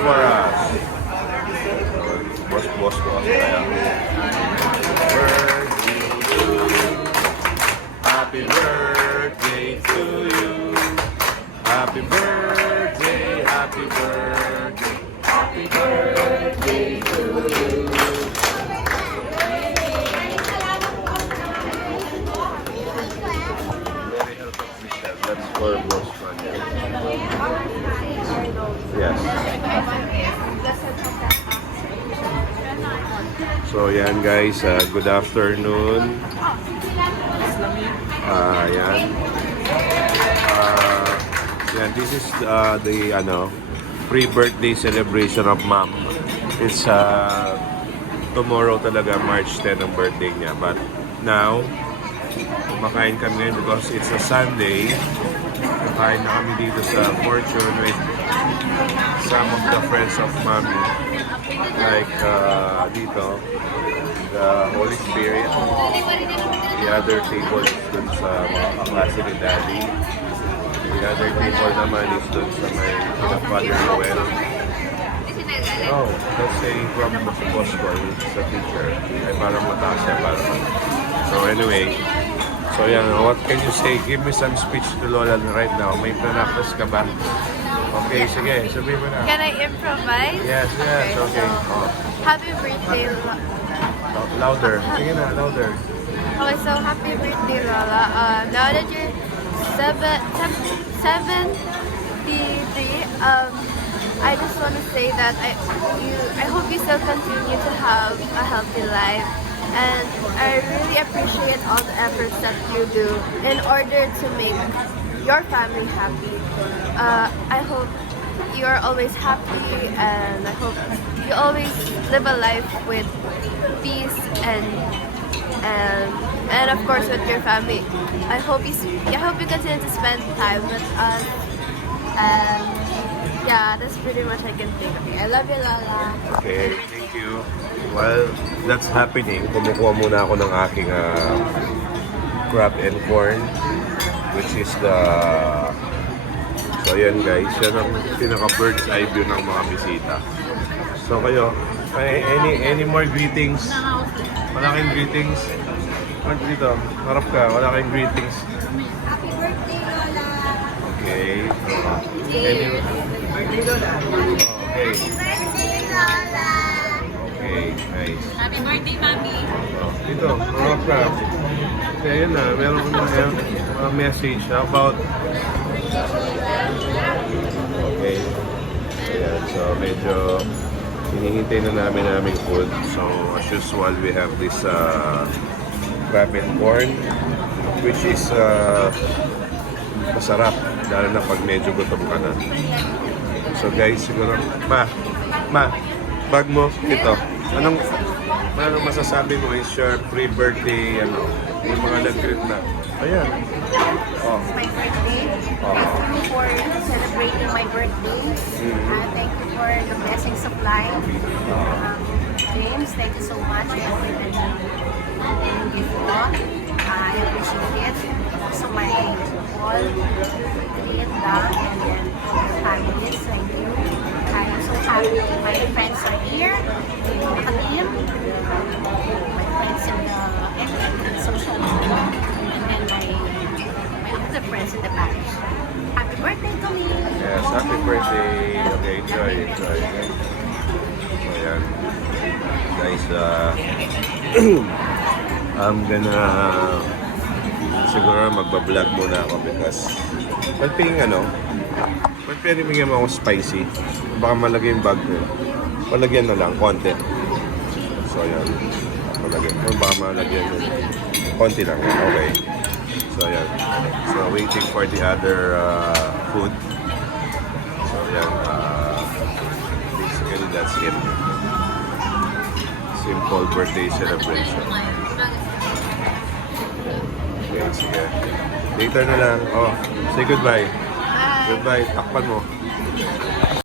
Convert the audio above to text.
for us. Boss. Kaya. Happy birthday to you. Happy birthday, happy birthday. Happy birthday to you. Very healthy, Michelle. That's for boss man. Yes. So yan guys, good afternoon. Yan, this is the pre-birthday celebration of mom. It's tomorrow talaga, March 10 ang birthday niya. But now, kumakain kami ngayon because it's a Sunday. Kumakain na kami dito sa Fortune with some of the friends of mommy. Like dito, the Holy Spirit. The other table is dun sa mga kaklase ni Daddy. The other table naman is dun sa may Father Noel. Oh, let's say from Bosco, it's a teacher. Ay parang mataas siya, parang. So anyway, so yan, what can you say? Give me some speech to Lola right now. May practice ka ba? Okay, sige, sabihin mo na. Can I improvise? Yes, okay. So, happy birthday, Louder. Sige na, louder. Okay, so happy birthday, Lola. Now that you're 73, I just want to say that I hope you still continue to have a healthy life. And I really appreciate all the efforts that you do in order to make your family happy. I hope you are always happy, and I hope you always live a life with peace and of course with your family. I hope you continue to spend time with us. And yeah, that's pretty much I can think of. I love you, Lola. Okay, thank you. While that's happening, kumukuha muna ako ng aking crab and corn, which is the... So yan guys, yan ang pinaka-bird's eye view ng mga bisita. So kayo, any more greetings? Wala kayong greetings? Ano dito? Harap ka, wala kayong greetings? Happy birthday, Lola! Okay. Birthday, Lola! Okay. Birthday, Lola! Okay, nice. Happy birthday, Mami! Dito, harap ka. Kaya yun na, meron ko na message about... Okay. Ayan, so medyo hinihintay na namin aming food. So as usual, we have this crab and corn, which is masarap, lalo na pag medyo gutom ka na. So guys, siguro, ma, bag mo, ito. Anong masasabi mo is your pre-birthday, yung mga nag-greet na? Ayan. Oh. My birthday. Thank you for celebrating my birthday. Thank you for the blessings of life. James, thank you so much for everything you give all. I appreciate it. Also my all Linda and then families. Thank you. I'm so happy my friends are here. Kalim, my friends in the social media, and then my other friends in the parish. Happy birthday to me! Yes, happy birthday. Okay, enjoy. So ayan. Guys, I'm gonna siguro magbablog muna ako because pag pinimigyan mo ako spicy, baka malagay yung bag ko. Palagyan na lang, konti. So ayan, baka malagyan yun. Konti lang, okay. So ayan, so waiting for the other food. So ayan, basically that's it. Simple birthday celebration. Okay, sige. Later na lang. Oh, say goodbye. Bye! Goodbye. Takpan mo.